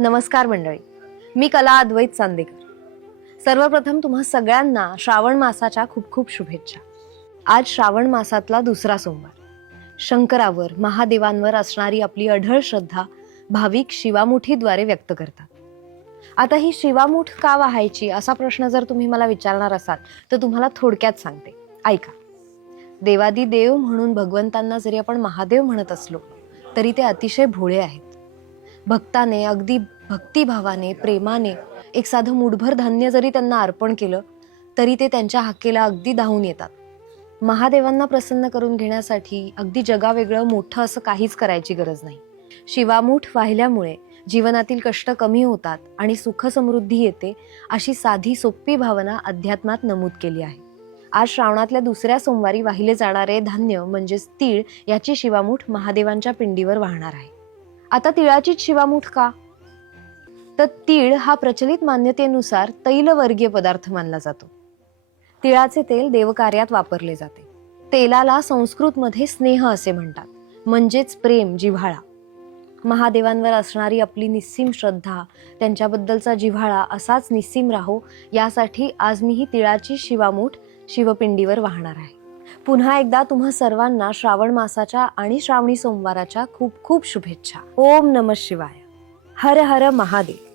नमस्कार मंडळी. मी कला अद्वैत चांदेकर. सर्वप्रथम तुम्हा सगळ्यांना श्रावण मासाच्या खूप खूप शुभेच्छा. आज श्रावण मासातला दुसरा सोमवार. शंकरावर महादेवांवर असणारी आपली अढळ श्रद्धा भाविक शिवामुठीद्वारे व्यक्त करतात. आता ही शिवामुठ का वाहायची असा प्रश्न जर तुम्ही मला विचारणार असाल तर तुम्हाला थोडक्यात सांगते. ऐका. देवादी देव म्हणून भगवंतांना जरी आपण महादेव म्हणत असलो तरी ते अतिशय भोळे आहेत. भक्ताने अगदी भक्तिभावाने प्रेमाने एक साधं मुठभर धान्य जरी त्यांना अर्पण केलं तरी ते त्यांच्या हाकेला अगदी धावून येतात. महादेवांना प्रसन्न करून घेण्यासाठी अगदी जगावेगळं मोठं असं काहीच करायची गरज नाही. शिवामूठ वाहिल्यामुळे जीवनातील कष्ट कमी होतात आणि सुख समृद्धी येते अशी साधी सोपी भावना अध्यात्मात नमूद केली आहे. आज श्रावणातल्या दुसऱ्या सोमवारी वाहिले जाणारे धान्य म्हणजेच तीळ याची शिवामूठ महादेवांच्या पिंडीवर वाहणार आहे. आता तिळाचीच शिवामूठ का? तर तीळ हा प्रचलित मान्यतेनुसार तैलवर्गीय पदार्थ मानला जातो. तिळाचे तेल देवकार्यात वापरले जाते. तेलाला संस्कृतमध्ये स्नेह असे म्हणतात म्हणजेच प्रेम जिव्हाळा. महादेवांवर असणारी आपली निस्सीम श्रद्धा त्यांच्याबद्दलचा जिव्हाळा असाच निस्सीम राहो यासाठी आज मी ही तिळाची शिवामूठ शिवपिंडीवर वाहणार आहे. पुन्हा एकदा तुम्हा सर्वांना श्रावण मासाच्या आणि श्रावणी सोमवाराच्या खूप खूप शुभेच्छा. ओम नम शिवाय. हर हर महादेव.